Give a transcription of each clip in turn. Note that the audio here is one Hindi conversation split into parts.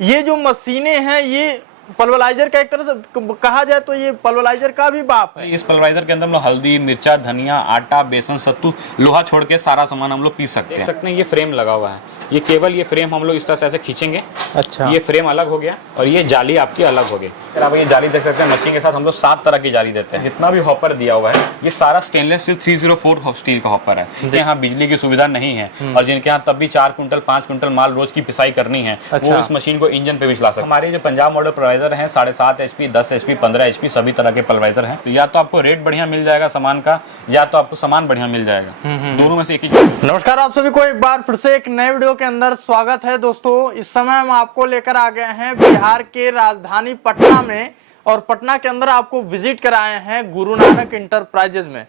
ये जो मशीनें हैं ये पल्वराइजर का एक तरह से कहा जाए तो ये पल्वराइजर का भी बाप है। इस पल्वराइजर के अंदर हम लोग हल्दी, मिर्चा, धनिया, आटा, बेसन, सत्तू, लोहा छोड़ के सारा सामान हम लोग पीस सकते हैं। देख सकते हैं ये फ्रेम लगा हुआ है, ये केवल ये फ्रेम हम लोग इस तरह से ऐसे खींचेंगे। अच्छा, ये फ्रेम अलग हो गया और ये जाली आपकी अलग हो गई। फिर आप ये जाली देख सकते हैं, मशीन के साथ हम लोग 7 तरह की जाली देते हैं। जितना भी हॉपर दिया हुआ है ये सारा स्टेनलेस स्टील 304 स्टील का हॉपर है। यहाँ बिजली की सुविधा नहीं है और जिनके यहाँ तब भी 4 कुंटल 5 कुंटल माल रोज की पिसाई करनी है, वो इस मशीन को इंजन पे भी चला सकते हैं। हमारे जो पंजाब मॉडल पल्वराइजर है 7.5 HP, 10 HP, 15 HP सभी तरह के पल्वराइजर हैं। तो या तो आपको रेट बढ़िया मिल जाएगा सामान का, या तो आपको सामान बढ़िया मिल जाएगा, दोनों में से एक ही। नमस्कार, आप सभी को एक बार फिर से एक नए वीडियो के अंदर स्वागत है। दोस्तों, इस समय हम आपको लेकर आ गए हैं बिहार के राजधानी पटना में, और पटना के अंदर आपको विजिट कराए हैं गुरु नानक इंटरप्राइजेज में।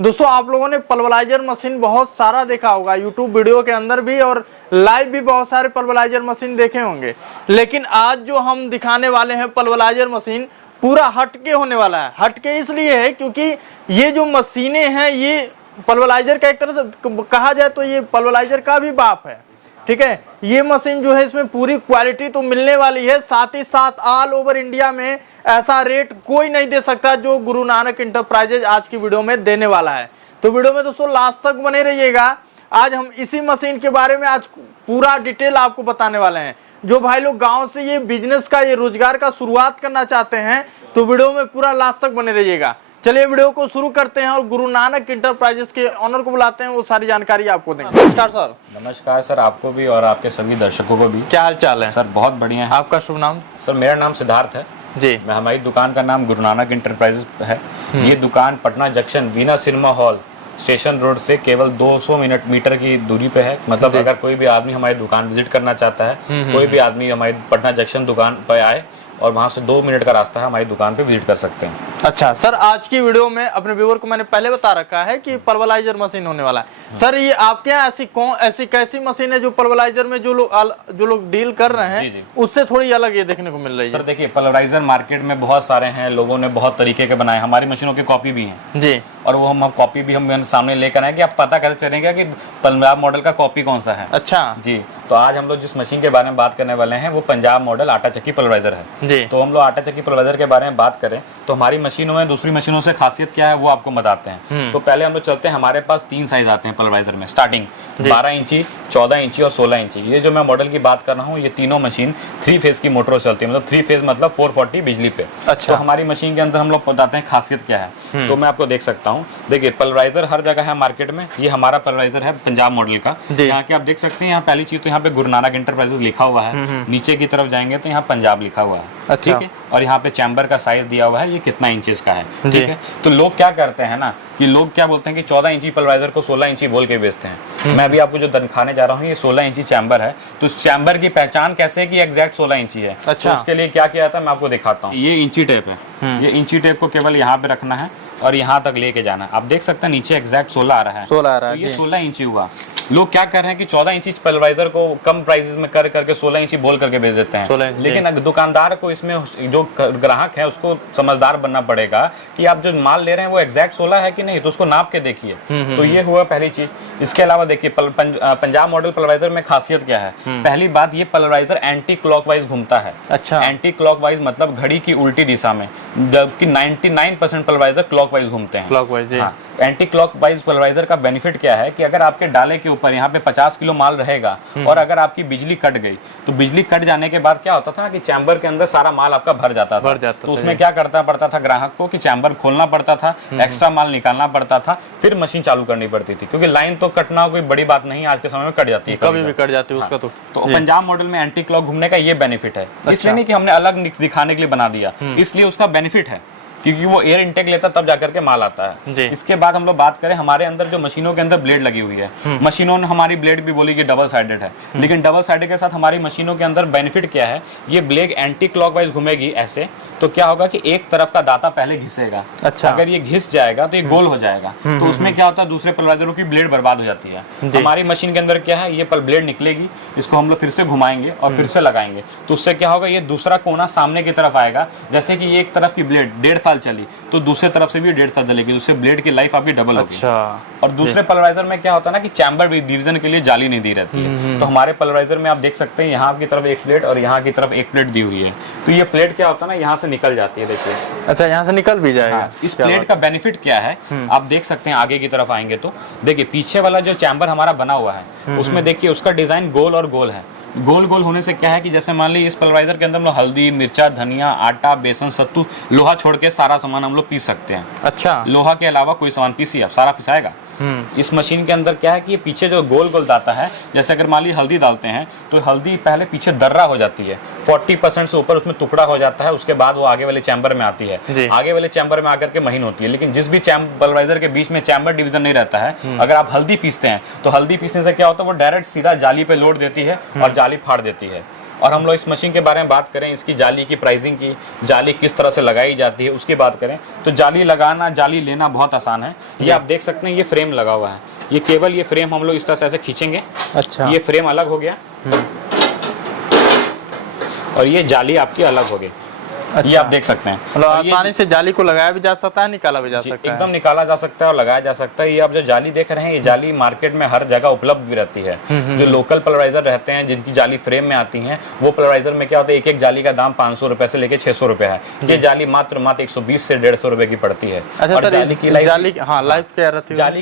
दोस्तों, आप लोगों ने पल्वराइजर मशीन बहुत सारा देखा होगा यूट्यूब वीडियो के अंदर भी, और लाइव भी बहुत सारे पल्वराइजर मशीन देखे होंगे, लेकिन आज जो हम दिखाने वाले हैं पल्वराइजर मशीन पूरा हटके होने वाला है। हटके इसलिए है क्योंकि ये जो मशीनें हैं ये पल्वराइजर का एक तरह से कहा जाए तो ये पल्वराइजर का भी बाप है। ठीक है, ये मशीन जो है इसमें पूरी क्वालिटी तो मिलने वाली है, साथ ही साथ ऑल ओवर इंडिया में ऐसा रेट कोई नहीं दे सकता जो गुरु नानक इंटरप्राइजेज आज की वीडियो में देने वाला है। तो वीडियो में दोस्तों लास्ट तक बने रहिएगा। आज हम इसी मशीन के बारे में आज पूरा डिटेल आपको बताने वाले हैं। जो भाई लोग गांव से ये बिजनेस का, ये रोजगार का शुरुआत करना चाहते हैं तो वीडियो में पूरा लास्ट तक बने रहिएगा। चलिए वीडियो को शुरू करते हैं और गुरु नानक इंटरप्राइजेस के ऑनर को बुलाते हैं, वो सारी जानकारी आपको देंगे। नमस्कार सर। नमस्कार सर, आपको भी और आपके सभी दर्शकों को भी। क्या हाल चाल है सर? बहुत बढ़िया है। आपका शुभ नाम? सर मेरा नाम सिद्धार्थ है जी। मैं हमारी दुकान का नाम गुरु नानक इंटरप्राइजेस है। ये दुकान Patna junction Veena cinema hall station road से केवल 200 मीटर की दूरी पे है। मतलब अगर कोई भी आदमी हमारी दुकान विजिट करना चाहता है, कोई भी आदमी हमारी पटना जंक्शन दुकान पर आए और वहाँ से 2 मिनट का रास्ता है, हमारी दुकान पे विजिट कर सकते हैं। अच्छा सर, आज की वीडियो में अपने व्यूअर को मैंने पहले बता रखा है कि पल्वराइजर मशीन होने वाला है। सर, ये आपके यहाँ ऐसी कैसी मशीन है जो पल्वराइजर में जो लोग डील कर रहे हैं जी। उससे थोड़ी अलग ये देखने को मिल रही है? सर देखिए, पल्वराइजर मार्केट में बहुत सारे हैं, लोगों ने बहुत तरीके के बनाए। हमारी मशीनों की कॉपी भी है जी, और वो हम कॉपी भी हम सामने लेकर आए कि आप पता कैसे चलेगा कि पंजाब मॉडल का कॉपी कौन सा है। अच्छा जी। तो आज हम लोग जिस मशीन के बारे में बात करने वाले हैं वो पंजाब मॉडल आटा चक्की पल्वराइजर है जी। तो हम लोग आटा चक्की पल्वराइजर के बारे में बात करें तो हमारी मशीनों में दूसरी मशीनों से खासियत क्या है वो आपको बताते हैं। तो पहले हम लोग चलते हैं, हमारे पास 3 साइज आते हैं पल्वराइजर में। स्टार्टिंग 12 इंची, 14 इंची और 16 इंची। ये जो मैं मॉडल की बात कर रहा हूँ, ये तीनों मशीन 3 फेज की मोटरों से चलती है। मतलब 3 फेज मतलब 440 बिजली पे। अच्छा। तो हमारी मशीन के अंदर हम लोग बताते हैं खासियत क्या है। तो मैं आपको देख सकता हूँ, देखिए पल्वराइजर हर जगह है मार्केट में। ये हमारा पल्वराइजर है पंजाब मॉडल का। यहाँ के आप देख सकते हैं, यहाँ पहली चीज तो यहाँ पे गुरु नानक इंटरप्राइजेस लिखा हुआ है। नीचे की तरफ जाएंगे तो यहाँ पंजाब लिखा हुआ है। ठीक है, और यहाँ पे चैम्बर का साइज दिया हुआ है, ये कितना इंचेस का है। ठीक है, तो लोग क्या करते हैं ना कि लोग क्या बोलते हैं कि 14 इंची पल्वराइजर को 16 इंची बोल के बेचते हैं। मैं अभी आपको जो दिखाने जा रहा हूँ ये 16 इंची चैम्बर है। तो इस चैम्बर की पहचान कैसे है कि एग्जैक्ट 16 इंची है? अच्छा। तो उसके लिए क्या किया था मैं आपको दिखाता हूँ। ये इंची टेप है, ये इंची टेप को केवल यहाँ पे रखना है और यहाँ तक लेके जाना है। आप देख सकते हैं नीचे एग्जैक्ट 16 आ रहा है। 16 आ रहा है। तो ये 16 इंची हुआ। लोग क्या कर रहे हैं कि 14 इंची पल्वराइजर को कम प्राइसेस में करके 16 इंची बोल करके बेच देते हैं। लेकिन दुकानदार को इसमें, जो ग्राहक है उसको समझदार बनना पड़ेगा कि आप जो माल ले रहे हैं वो एग्जैक्ट 16 है कि नहीं, तो उसको नाप के देखिए। तो ये हुआ पहली चीज। इसके अलावा देखिए पंजाब मॉडल पल्वराइजर में खासियत क्या है। पहली बात, ये पल्वराइजर एंटी क्लॉकवाइज घूमता है। अच्छा। एंटी क्लॉकवाइज मतलब घड़ी की उल्टी दिशा में, जबकि 99% पल्वराइजर क्लॉकवाइज घूमते हैं। क्लॉकवाइज। हाँ। एंटी क्लॉकवाइज पल्वराइजर का बेनिफिट क्या है कि अगर आपके डाले के ऊपर यहाँ पे 50 किलो माल रहेगा और अगर आपकी बिजली कट गई तो बिजली कट जाने के बाद क्या होता था कि चैम्बर के अंदर सारा माल आपका भर जाता था। तो उसमें क्या करना पड़ता था ग्राहक को कि चैम्बर खोलना पड़ता था, एक्स्ट्रा माल निकालना पड़ता था, फिर मशीन चालू करनी पड़ती थी। क्योंकि लाइन तो कटना कोई बड़ी बात नहीं, आज के समय में कट जाती है, कभी भी कट जाती है उसका। तो पंजाब मॉडल में एंटी क्लॉक घूमने का ये बेनिफिट है। इसलिए नहीं कि हमने अलग दिखाने के लिए बना दिया, इसलिए उसका बेनिफिट है क्योंकि वो एयर इनटेक लेता तब जाकर के माल आता है। इसके बाद हम लोग बात करें, हमारे अंदर जो मशीनों के अंदर ब्लेड लगी हुई है, मशीनों ने हमारी ब्लेड भी बोली कि डबल साइडेड है, लेकिन डबल साइडेड के साथ हमारी मशीनों के अंदर बेनिफिट क्या है, ये ब्लेड एंटी क्लॉकवाइज घूमेगी ऐसे, तो क्या होगा कि एक तरफ का दाता पहले घिसेगा। अच्छा। अगर ये घिस जाएगा तो ये गोल हो जाएगा, तो उसमें क्या होता है दूसरे पल्वराइजरों की ब्लेड बर्बाद हो जाती है। हमारी मशीन के अंदर क्या है, ये ब्लेड निकलेगी, इसको हम लोग फिर से घुमाएंगे और फिर से लगाएंगे, तो उससे क्या होगा, ये दूसरा कोना सामने की तरफ आएगा। जैसे कि ये एक तरफ की ब्लेड 1.5 साल चली तो दूसरे तरफ से भी 1.5 साल चलेगी, उससे ब्लेड की लाइफ आपकी डबल होगी। अच्छा। और दूसरे पल्वराइजर में क्या होता है ना कि चैम्बर डिवीजन के लिए जाली नहीं दी रहती है, तो हमारे पल्वराइजर में आप देख सकते हैं यहाँ की तरफ एक प्लेट और यहाँ की तरफ एक प्लेट दी हुई है, तो ये प्लेट क्या होता है ना यहाँ से निकल जाती है, देखिए। अच्छा, यहाँ से निकल भी जाएगा। इस प्लेट का बेनिफिट क्या है आप देख सकते हैं, आगे की तरफ आएंगे तो देखिए पीछे वाला जो चैम्बर हमारा बना हुआ है उसमें देखिए उसका डिजाइन गोल और गोल है। गोल गोल होने से क्या है कि जैसे मान ली इस पल्वराइजर के अंदर हम लोग हल्दी, मिर्चा, धनिया, आटा, बेसन, सत्तू, लोहा छोड़ के सारा सामान हम लोग पीस सकते हैं। अच्छा। लोहा के अलावा कोई सामान पीसिए आप, सारा पिसाएगा। इस मशीन के अंदर क्या है कि ये पीछे जो गोल गोल दाता है, जैसे अगर मान ली हल्दी डालते हैं तो हल्दी पहले पीछे दर्रा हो जाती है, 40% से ऊपर उसमें टुकड़ा हो जाता है, उसके बाद वो आगे वाले चैम्बर में आती है, आगे वाले चैम्बर में आकर के महीन होती है। लेकिन जिस भी पल्वराइजर के बीच में चैम्बर डिवीजन नहीं रहता है, अगर आप हल्दी पीसते हैं तो हल्दी पीसने से क्या होता है वो डायरेक्ट सीधा जाली पे लोड देती है और जाली फाड़ देती है। और हम लोग इस मशीन के बारे में बात करें, इसकी जाली की प्राइसिंग की, जाली किस तरह से लगाई जाती है उसकी बात करें तो जाली लगाना, जाली लेना बहुत आसान है। ये आप देख सकते हैं ये फ्रेम लगा हुआ है, ये केवल ये फ्रेम हम लोग इस तरह से ऐसे खींचेंगे। अच्छा। ये फ्रेम अलग हो गया और ये जाली आपकी अलग हो गई। अच्छा। ये आप देख सकते हैं, मतलब आसानी से जाली को लगाया भी जा सकता है, निकाला भी जा सकता है। एकदम निकाला जा सकता है और लगाया जा सकता है। ये आप जो जाली देख रहे हैं, ये जाली मार्केट में हर जगह उपलब्ध भी रहती है। जो लोकल पल्वराइजर रहते हैं जिनकी जाली फ्रेम में आती है, वो पल्वराइजर में क्या होता है एक एक जाली का दाम 500 रुपए से लेके 600 रुपए है। ये जाली मात्र 120 से 150 रुपए की पड़ती है। और जाली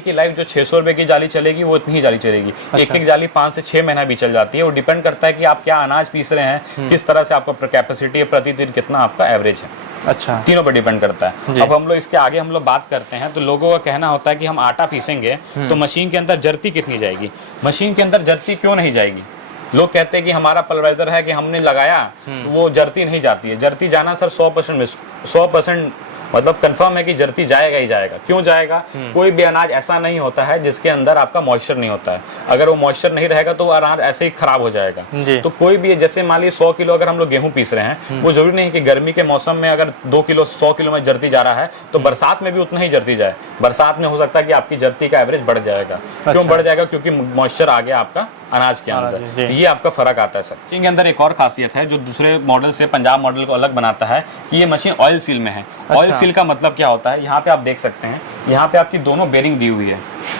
की लाइफ जो 600 रुपए की जाली चलेगी वो इतनी जाली चलेगी। एक एक जाली 5 से 6 महीना भी चल जाती है। वो डिपेंड करता है कि आप क्या अनाज पीस रहे हैं, किस तरह से आपका कैपेसिटी है, प्रतिदिन कितना आपका एवरेज है। अच्छा। तीनों पर डिपेंड करता है। अब हम लोग इसके आगे हम लोग बात करते हैं तो लोगों का कहना होता है कि हम आटा पीसेंगे तो मशीन के अंदर जर्ती कितनी जाएगी। मशीन के अंदर जर्ती क्यों नहीं जाएगी? लोग कहते हैं कि हमारा पल्वराइजर है कि हमने लगाया तो वो जर्ती नहीं जाती है। जर्ती जाना सर 100% मतलब कंफर्म है कि जर्ती जाएगा ही जाएगा। क्यों जाएगा? कोई भी अनाज ऐसा नहीं होता है जिसके अंदर आपका मॉइस्चर नहीं होता है। अगर वो मॉइस्चर नहीं रहेगा तो वो अनाज ऐसे ही खराब हो जाएगा। तो कोई भी जैसे मान लीजिए 100 किलो अगर हम लोग गेहूं पीस रहे हैं, वो जरूरी नहीं है कि गर्मी के मौसम में अगर 2 किलो 100 किलो में जर्ती जा रहा है तो बरसात में भी उतना ही जर्ती जाए। बरसात में हो सकता है कि आपकी जर्ती का एवरेज बढ़ जाएगा। क्यों बढ़ जाएगा? क्योंकि मॉइस्चर आ गया आपका अनाज के अंदर। ये आपका फर्क आता है सर। मशीन के अंदर एक और खासियत है जो दूसरे मॉडल से पंजाब मॉडल को अलग बनाता है कि ये मशीन ऑयल सील में है। ऑयल सील का मतलब क्या होता है? यहाँ पे आप देख सकते हैं, यहाँ पे आपकी दोनों बेरिंग दी हुई है।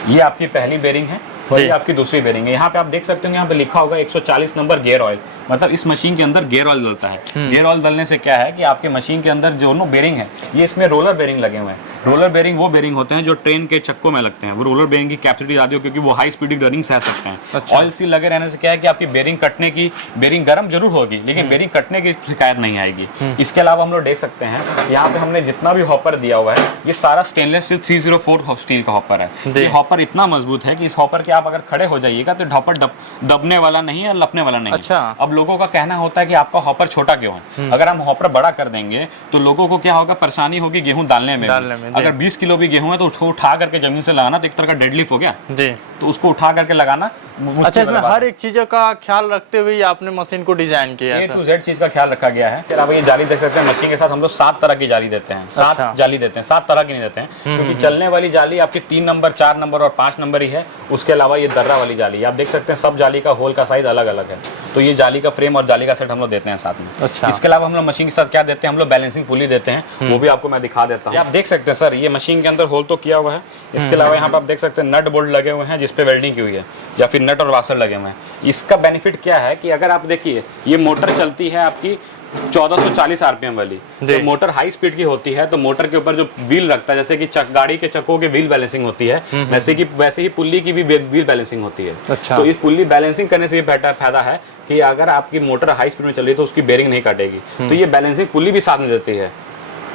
ये आपकी पहली बेरिंग है और ये आपकी दूसरी बेरिंग है। यहाँ पे आप देख सकते हैं यहाँ पे लिखा होगा 140 नंबर गियर ऑयल, मतलब इस मशीन के अंदर गियर ऑयल डलता है। गियर ऑयल डलने से क्या है कि आपके मशीन के अंदर दोनों बेरिंग है, ये इसमें रोलर बेरिंग लगे हुए हैं। रोलर बेरिंग वो बेरिंग होते हैं जो ट्रेन के चक्कों में लगते हैं। वो रोलर बेरिंग की कैपेसिटी ज्यादा हो क्योंकि वो हाई स्पीड रनिंग सह सकते हैं। अच्छा। ऑयल सील लगे रहने से क्या है कि आपकी बेरिंग कटने की, बेरिंग गर्म जरूर होगी लेकिन बेरिंग कटने की शिकायत नहीं आएगी। इसके अलावा हम लोग देख सकते हैं यहाँ पे हमने जितना भी हॉपर दिया हुआ है ये सारा स्टेनलेस स्टील 304 स्टील का हॉपर है। ये हॉपर इतना मजबूत है कि इस हॉपर के आप अगर खड़े हो जाइएगा तो हॉपर दबने वाला नहीं है, लपने वाला नहीं है। अच्छा। अब लोगों का कहना होता है कि आपका हॉपर छोटा क्यों है? अगर हम हॉपर बड़ा कर देंगे तो लोगों को क्या होगा, परेशानी होगी गेहूं डालने में। अगर 20 किलो भी गेहूं है तो उसको उठा करके जमीन से लगाना तो एक तरह का डेडलिफ्ट हो गया जी। तो उसको उठा करके लगाना। अच्छा, इसमें हर एक चीज का ख्याल रखते हुए आपने मशीन को डिजाइन किया है। A to Z चीज का ख्याल रखा गया है। फिर आप ये जाली देख सकते हैं, मशीन के साथ हम लोग 7 तरह की जाली देते हैं। 7 जाली देते हैं, 7 तरह की नहीं देते हैं क्योंकि चलने वाली जाली आपकी 3 नंबर, 4 नंबर और 5 नंबर ही है। उसके अलावा ये दर्रा वाली जाली आप देख सकते हैं, सब जाली का होल का साइज अलग अलग है। तो ये जाली का फ्रेम और जाली का सेट हम लोग देते हैं साथ में। अच्छा। इसके अलावा हम लोग मशीन के साथ क्या देते हैं, हम लोग बैलेंसिंग पुली देते हैं, वो भी आपको मैं दिखा देता हूँ। आप देख सकते हैं सर, ये मशीन के अंदर होल तो किया हुआ है। इसके अलावा यहाँ पे आप देख सकते हैं नट बोल्ट लगे हुए हैं जिसपे वेल्डिंग की हुई है, या फिर नट और वाशर लगे हुए हैं। इसका बेनिफिट क्या है कि अगर आप देखिए ये मोटर चलती है आपकी 1440 आरपीएम वाली। तो मोटर हाई स्पीड की होती है तो मोटर के ऊपर जो व्हील रखता है, जैसे कि गाड़ी के चक्कों के व्हील बैलेंसिंग होती है, वैसे ही पुल्ली की भी व्हील बैलेंसिंग होती है। अच्छा। तो ये पुल्ली बैलेंसिंग करने से बेहतर फायदा है कि अगर आपकी मोटर हाई स्पीड में चल रही है तो उसकी बेरिंग नहीं काटेगी। तो ये बैलेंसिंग पुल्ली भी साथ में देती है,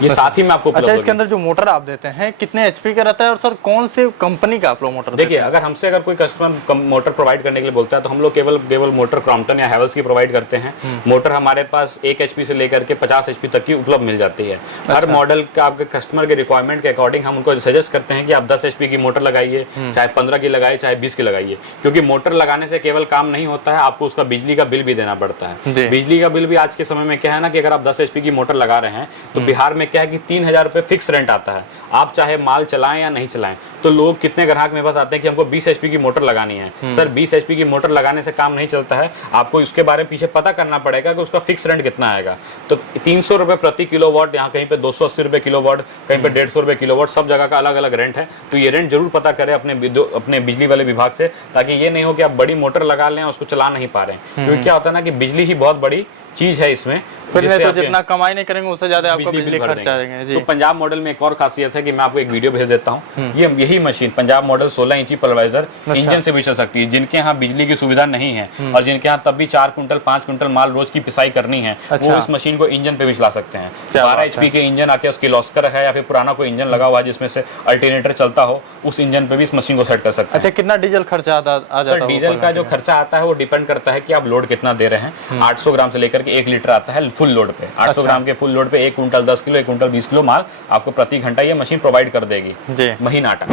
ये साथ ही में आपको। अच्छा, इसके अंदर जो मोटर आप देते हैं कितने एचपी का रहता है और सर कौन से कंपनी का आप लोग मोटर? देखिए, अगर हमसे अगर कोई कस्टमर मोटर प्रोवाइड करने के लिए बोलता है तो हम लोग केवल मोटर क्रॉम्पटन या हैवेल्स की प्रोवाइड करते हैं। मोटर हमारे पास 1 एचपी से लेकर के 50 एचपी तक की उपलब्ध मिल जाती है। हर मॉडल का आपके कस्टमर के रिक्वायरमेंट के अकॉर्डिंग हम उनको सजेस्ट करते हैं कि आप 10 एचपी की मोटर लगाइए, चाहे 15 की लगाइए, चाहे 20 की लगाइए। क्योंकि मोटर लगाने से केवल काम नहीं होता है, आपको उसका बिजली का बिल भी देना पड़ता है। बिजली का बिल भी आज के समय में क्या है ना कि अगर आप 10 एचपी की मोटर लगा रहे हैं तो बिहार में में क्या है कि 3,000 रुपये फिक्स रेंट आता है, आप चाहे माल चलाएं या नहीं चलाएं। तो लोग कितने ग्राहक मेरे पास आते हैं कि हमको 20 HP की मोटर लगानी है। सर 20 HP की मोटर लगाने से काम नहीं चलता है, आपको इसके बारे में पीछे पता करना पड़ेगा कि उसका फिक्स रेंट कितना आएगा। तो 300 रुपये प्रति किलोवाट, यहाँ कहीं पे 280 रुपये किलोवाट, कहीं पे 150 रुपये किलोवाट, सब जगह का अलग अलग रेंट है। तो ये रेंट जरूर पता करें अपने बिजली वाले विभाग से, ताकि ये नहीं हो कि आप बड़ी मोटर लगा लें उसको चला नहीं पा रहे हैं। क्योंकि क्या होता है ना कि बिजली ही बहुत बड़ी चीज है इसमें, तो जितना कमाई नहीं करेंगे उससे ज्यादा आपका बिजली खर्च आएगा। तो पंजाब मॉडल में एक और खासियत है कि मैं आपको एक वीडियो भेज देता हूँ। ये यही मशीन पंजाब मॉडल 16 इंची पल्वराइजर इंजन से भी चल सकती है। जिनके यहाँ बिजली की सुविधा नहीं है और जिनके यहाँ तब भी 4 क्विंटल 5 क्विंटल माल रोज की पिसाई करनी है, वो इस मशीन को इंजन पे भी चला सकते हैं। 12 HP के इंजन आके उसकी लॉस्कर है या फिर पुराना कोई इंजन लगा हुआ है जिसमें से अल्टरनेटर चलता हो, उस इंजन पे भी इस मशीन को सेट कर सकते हैं। अच्छा, कितना डीजल खर्चा आ जाता है? डीजल का जो खर्चा आता है वो डिपेंड करता है कि आप लोड कितना दे रहे हैं। 800 ग्राम से लेकर के 1 लीटर आता है फुल लोड पे। 800 ग्राम के फुल लोड पे 1 क्विंटल 10 किलो 1 क्विंटल 20 किलो माल आपको प्रति घंटा ये मशीन प्रोवाइड कर देगी महीना आटा।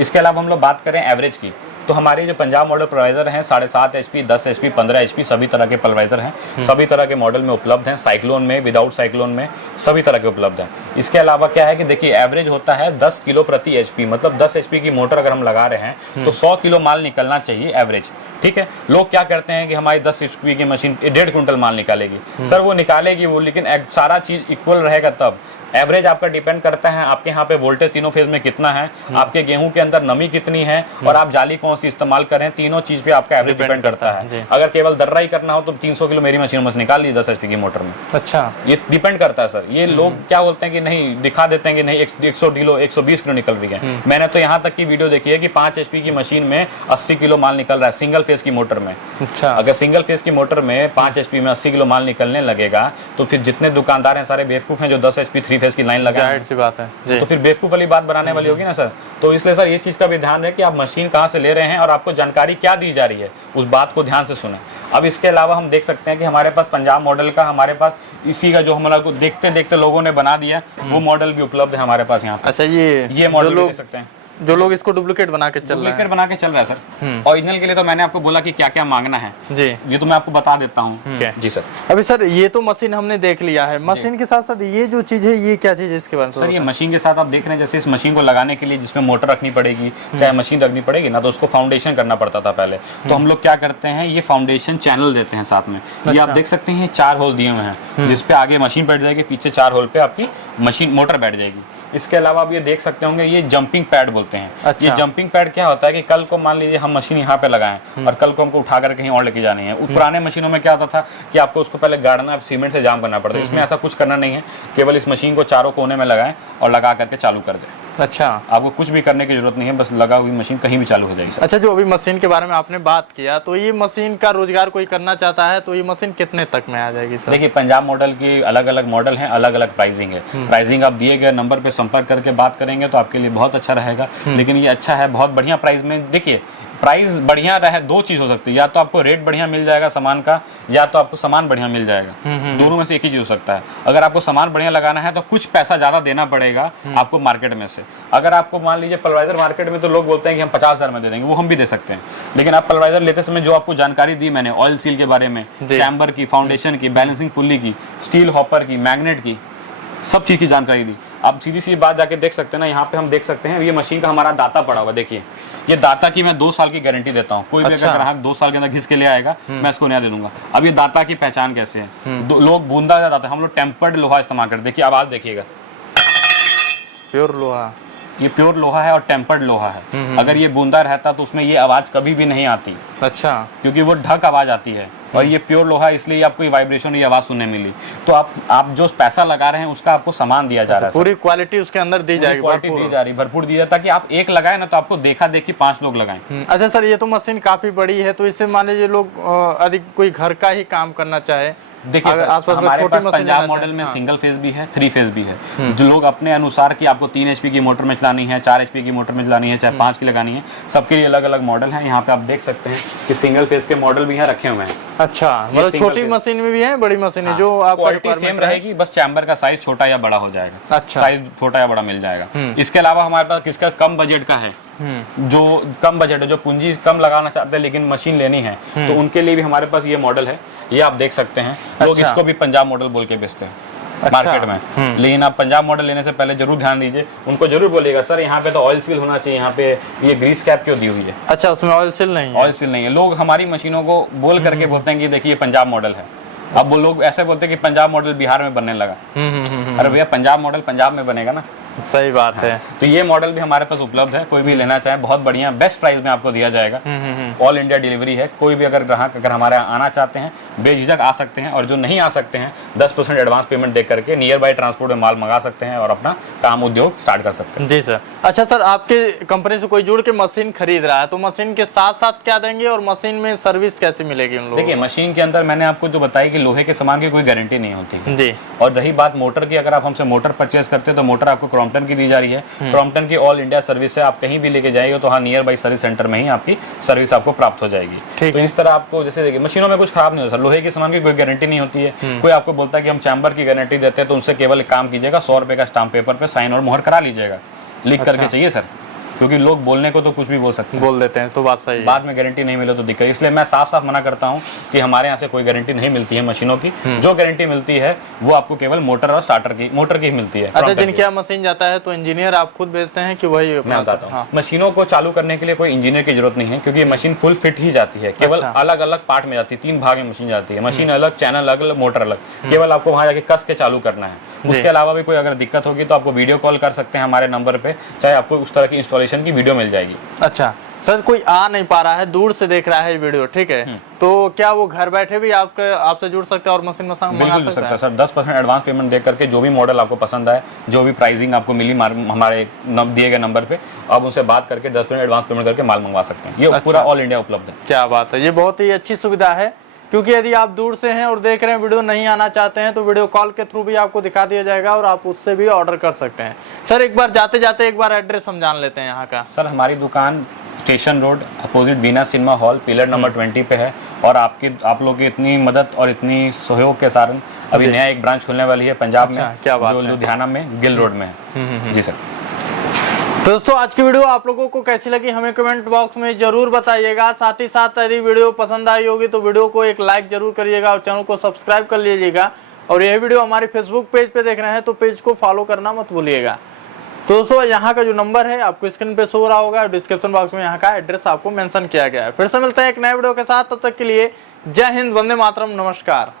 इसके अलावा हम लोग बात करें एवरेज की, तो हमारे जो पंजाब मॉडल पल्वराइजर हैं 7.5 HP 10 HP 15 HP सभी तरह के पल्वराइजर हैं, सभी तरह के मॉडल में उपलब्ध हैं। साइक्लोन में, विदाउट साइक्लोन में, सभी तरह के उपलब्ध हैं। इसके अलावा क्या है कि देखिए एवरेज होता है 10 किलो प्रति HP, मतलब 10 HP की मोटर अगर हम लगा रहे हैं तो 100 किलो माल निकलना चाहिए एवरेज। ठीक है, लोग क्या करते हैं कि हमारी 10 HP की मशीन 1.5 क्विंटल माल निकालेगी। सर वो निकालेगी वो, लेकिन सारा चीज इक्वल रहेगा तब। एवरेज आपका डिपेंड करता है आपके यहाँ पे वोल्टेज तीनों फेज में कितना है, आपके गेहूं के अंदर नमी कितनी है और आप जाली कौन सी इस्तेमाल कर रहे हैं, तीनों चीज पे आपका एवरेज डिपेंड करता है। अगर केवल दर्रा ही करना हो तो 300 किलो मेरी मशीन में निकाल ली 10 HP की मोटर में। अच्छा, ये डिपेंड करता है सर। ये लोग क्या बोलते हैं कि नहीं, दिखा देते हैं कि नहीं 100 किलो 120 किलो निकल रही है। मैंने तो यहाँ तक की वीडियो देखी है कि 5 HP की मशीन में 80 किलो माल निकल रहा है सिंगल फेज की मोटर में। अच्छा, अगर सिंगल फेज की मोटर में 5 HP में 80 किलो माल निकलने लगेगा तो फिर जितने दुकानदार हैं सारे बेवकूफ हैं जो 10 HP 3 फेज की लाइन लगा, सी बात है तो फिर बेवकूफ वाली बात बनाने वाली होगी ना सर। तो इसलिए सर इस चीज का भी ध्यान रहे कि आप मशीन कहाँ से ले रहे हैं और आपको जानकारी क्या दी जा रही है, उस बात को ध्यान से सुने। अब इसके अलावा हम देख सकते हैं कि हमारे पास पंजाब मॉडल का, हमारे पास इसी का जो हमारा को देखते देखते लोगों ने बना दिया वो मॉडल भी उपलब्ध है हमारे पास यहाँ। अच्छा, ये मॉडल देख सकते हैं जो लोग इसको डुप्लीकेट बना के चल रहा है सर। ओरिजिनल के लिए तो मैंने आपको बोला कि क्या क्या मांगना है जी, ये तो मैं आपको बता देता हूँ जी सर। अभी सर ये तो मशीन हमने देख लिया है, मशीन के साथ साथ ये जो चीज है ये क्या चीज है इसके बारे में? सर ये मशीन के साथ आप देख रहे हैं जैसे इस मशीन को लगाने के लिए जिसमें मोटर रखनी पड़ेगी चाहे मशीन रखनी पड़ेगी ना, तो उसको फाउंडेशन करना पड़ता था पहले। तो हम लोग क्या करते हैं, ये फाउंडेशन चैनल देते हैं साथ में। ये आप देख सकते हैं 4 होल दिए हुए हैं जिसपे आगे मशीन बैठ जाएगी, पीछे 4 होल पे आपकी मशीन मोटर बैठ जाएगी। इसके अलावा आप ये देख सकते होंगे ये जंपिंग पैड बोलते हैं। अच्छा। ये जंपिंग पैड क्या होता है कि कल को मान लीजिए हम मशीन यहाँ पे लगाएं और कल को हमको उठाकर कहीं और लेके जानी है। पुराने मशीनों में क्या होता था कि आपको उसको पहले गाड़ना, सीमेंट से जाम करना पड़ता है। इसमें ऐसा कुछ करना नहीं है, केवल इस मशीन को चारों कोने में लगाएं और लगा करके चालू कर दें। अच्छा, आपको कुछ भी करने की जरूरत नहीं है, बस लगा हुई मशीन कहीं भी चालू हो जाएगी। अच्छा, जो अभी मशीन के बारे में आपने बात किया, तो ये मशीन का रोजगार कोई करना चाहता है तो ये मशीन कितने तक में आ जाएगी सर? देखिए पंजाब मॉडल की अलग अलग मॉडल हैं, अलग अलग प्राइसिंग है। प्राइसिंग आप दिए गए नंबर पे संपर्क करके बात करेंगे तो आपके लिए बहुत अच्छा रहेगा। लेकिन ये अच्छा है, बहुत बढ़िया प्राइस में। देखिए प्राइस बढ़िया रहे, 2 चीज हो सकती है, या तो आपको रेट बढ़िया मिल जाएगा सामान का, या तो आपको सामान बढ़िया मिल जाएगा। दोनों में से एक ही चीज हो सकता है। अगर आपको सामान बढ़िया लगाना है तो कुछ पैसा ज्यादा देना पड़ेगा आपको मार्केट में से। अगर आपको मान लीजिए पल्वराइजर मार्केट में तो लोग बोलते हैं कि हम 50,000 में दे देंगे, वो हम भी दे सकते हैं। लेकिन आप पल्वराइजर लेते समय जो आपको जानकारी दी मैंने, ऑयल सील के बारे में, चैम्बर की, फाउंडेशन की, बैलेंसिंग पुल्ली की, स्टील हॉपर की, मैग्नेट की, सब चीज की जानकारी दी। आप सीधी सी बात जाके देख सकते हैं ना, यहाँ पे हम देख सकते हैं ये मशीन का हमारा दाता पड़ा हुआ। देखिए ये दाता की मैं 2 साल की गारंटी देता हूँ। कोई भी अगर ग्राहक 2 साल के अंदर घिस के ले आएगा मैं इसको नया दे दूंगा। अब ये दाता की पहचान कैसे है, लोग बूंदा दाता, हम लोग टेम्पर्ड लोहा इस्तेमाल करते हैं। देखिए आवाज देखिएगा, प्योर लोहा, ये प्योर लोहा है और टेम्पर्ड लोहा है। अगर ये बूंदा रहता तो उसमें ये आवाज कभी भी नहीं आती। अच्छा, क्योंकि वो ढक आवाज आती है और ये प्योर लोहा, इसलिए आपको ये वाइब्रेशन, ये आवाज सुनने मिली। तो आप जो पैसा लगा रहे हैं उसका आपको सामान दिया जा रहा है, पूरी क्वालिटी उसके अंदर दी जाएगी, क्वालिटी दी जा रही है, भरपूर दी जाए, ताकि आप एक लगाए ना तो आपको देखा देखी 5 लोग लगाएं। अच्छा सर, ये तो मशीन काफी बड़ी है, तो इससे मान लीजिए लोग अधिक कोई घर का ही काम करना चाहे, देखिए हमारे पास पंजाब मॉडल में सिंगल फेज भी है, 3 फेज भी है। जो लोग अपने अनुसार की आपको 3 HP की मोटर में चलानी है, 4 HP की मोटर में चलानी है, चाहे 5 की लगानी है, सबके लिए अलग अलग मॉडल है। यहाँ पे आप देख सकते हैं कि सिंगल फेज के मॉडल भी यहाँ रखे हुए हैं। अच्छा, मतलब छोटी मशीन में भी है, बड़ी मशीन है, जो आपका क्वालिटी सेम रहेगी, बस चैम्बर का साइज छोटा या बड़ा हो जाएगा। अच्छा, साइज छोटा या बड़ा मिल जाएगा। इसके अलावा हमारे पास किसका कम बजट का है, जो कम बजट है, जो पूंजी कम लगाना चाहते हैं लेकिन मशीन लेनी है, तो उनके लिए भी हमारे पास ये मॉडल है। ये आप देख सकते हैं, लोग इसको भी पंजाब मॉडल बोल के बेचते हैं। मार्केट में। लेकिन आप पंजाब मॉडल लेने से पहले जरूर ध्यान दीजिए, उनको जरूर बोलिएगा सर यहाँ पे तो ऑयल सील होना चाहिए, यहाँ पे ये ग्रीस कैप क्यों दी हुई है। अच्छा, उसमें ऑयल सील नहीं है? ऑयल सील नहीं है। लोग हमारी मशीनों को बोल करके बोलते हैं कि देखिए पंजाब मॉडल है। अब वो लोग ऐसे बोलते हैं कि पंजाब मॉडल बिहार में बनने लगा। अरे भैया, पंजाब मॉडल पंजाब में बनेगा ना। सही बात है। तो ये मॉडल भी हमारे पास उपलब्ध है, कोई भी लेना चाहे बहुत बढ़िया बेस्ट प्राइस में आपको दिया जाएगा। ऑल इंडिया डिलीवरी है। कोई भी अगर ग्राहक अगर हमारे यहाँ आना चाहते हैं बेझिझक आ सकते हैं, और जो नहीं आ सकते हैं 10% एडवांस पेमेंट दे करके नियर बाई ट्रांसपोर्ट में माल मंगा सकते हैं और अपना काम उद्योग स्टार्ट कर सकते हैं। जी सर। अच्छा सर, आपके कंपनी से कोई जुड़ के मशीन खरीद रहा है तो मशीन के साथ साथ क्या देंगे और मशीन में सर्विस कैसे मिलेगी उन लोगों? देखिए, मशीन के अंदर मैंने आपको जो बताया कि लोहे के सामान की कोई गारंटी नहीं होती है जी। और रही बात मोटर की, अगर आप हमसे मोटर परचेज करते हैं तो मोटर आपको क्रॉम्पटन की दी जा रही है। क्रॉम्पटन की ऑल इंडिया सर्विस है, आप कहीं भी लेके जाइए तो हाँ नियर बाई सर्विस सेंटर में ही आपकी सर्विस आपको प्राप्त हो जाएगी। तो इस तरह आपको जैसे देखिए मशीनों में कुछ खराब नहीं होता, लोहे के सामान की कोई गारंटी नहीं होती है। कोई आपको बोलता है कि हम चैम्बर की गारंटी देते हैं तो उनसे केवल एक काम कीजिएगा, 100 रुपए का स्टाम्प पेपर पे साइन और मोहर करा लीजिएगा, लिख करके चाहिए सर, क्योंकि लोग बोलने को तो कुछ भी बोल सकते हैं, बोल देते हैं, तो बात सही है। बाद में गारंटी नहीं मिले तो दिक्कत। इसलिए मैं साफ साफ मना करता हूं कि हमारे यहाँ से कोई गारंटी नहीं मिलती है मशीनों की। जो गारंटी मिलती है वो आपको केवल मोटर और स्टार्टर की, मोटर की ही मिलती है। अच्छा, जिनके यहाँ मशीन जाता है तो इंजीनियर आप खुद भेजते हैं कि वही? मैं बताता हूँ, मशीनों को चालू करने के लिए कोई इंजीनियर की जरूरत नहीं है, क्योंकि ये मशीन फुल फिट ही जाती है। केवल अलग अलग पार्ट में जाती है, 3 भाग में मशीन जाती है। मशीन अलग, चैनल अलग, मोटर अलग। केवल आपको वहाँ जाके कस के चालू करना है। उसके अलावा भी कोई अगर दिक्कत होगी तो आपको वीडियो कॉल कर सकते हैं हमारे नंबर पे, चाहे आपको उस तरह की इंस्टॉलेशन की वीडियो मिल जाएगी। अच्छा सर, कोई आ नहीं पा रहा है, दूर से देख रहा है वीडियो, ठीक है, तो क्या वो घर बैठे भी आपसे जुड़ सकते हैं और मशीन बिल्कुल जुड़ सकता है सर। 10% एडवांस पेमेंट दे करके जो भी मॉडल आपको पसंद आए, जो भी प्राइसिंग आपको मिली हमारे दिए गए नंबर पे, आप उनसे बात करके 10% एडवांस पेमेंट करके माल मंगवा सकते हैं। ये पूरा ऑल इंडिया उपलब्ध है। क्या बात है, ये बहुत ही अच्छी सुविधा है। क्योंकि यदि आप दूर से हैं और देख रहे हैं वीडियो, नहीं आना चाहते हैं तो वीडियो कॉल के थ्रू भी आपको दिखा दिया जाएगा और आप उससे भी ऑर्डर कर सकते हैं। सर एक बार जाते जाते एक बार एड्रेस हम जान लेते हैं यहाँ का। सर हमारी दुकान स्टेशन रोड अपोजिट बीना सिनेमा हॉल पिलर नंबर 20 पे है, और आप लोग की इतनी मदद और इतनी सहयोग के कारण अभी नया एक ब्रांच खुलने वाली है पंजाब में, जो लुधियाना में गिल रोड में है। जी सर। तो दोस्तों आज की वीडियो आप लोगों को कैसी लगी हमें कमेंट बॉक्स में जरूर बताइएगा। साथ ही साथ यदि वीडियो पसंद आई होगी तो वीडियो को एक लाइक जरूर करिएगा और चैनल को सब्सक्राइब कर लीजिएगा। और यह वीडियो हमारे फेसबुक पेज पे देख रहे हैं तो पेज को फॉलो करना मत भूलिएगा। तो दोस्तों यहाँ का जो नंबर है आपको स्क्रीन पे शो हो रहा होगा, डिस्क्रिप्शन बॉक्स में यहाँ का एड्रेस आपको मेंशन किया गया है। फिर से मिलते हैं एक नए वीडियो के साथ, तब तक के लिए जय हिंद, वंदे मातरम, नमस्कार।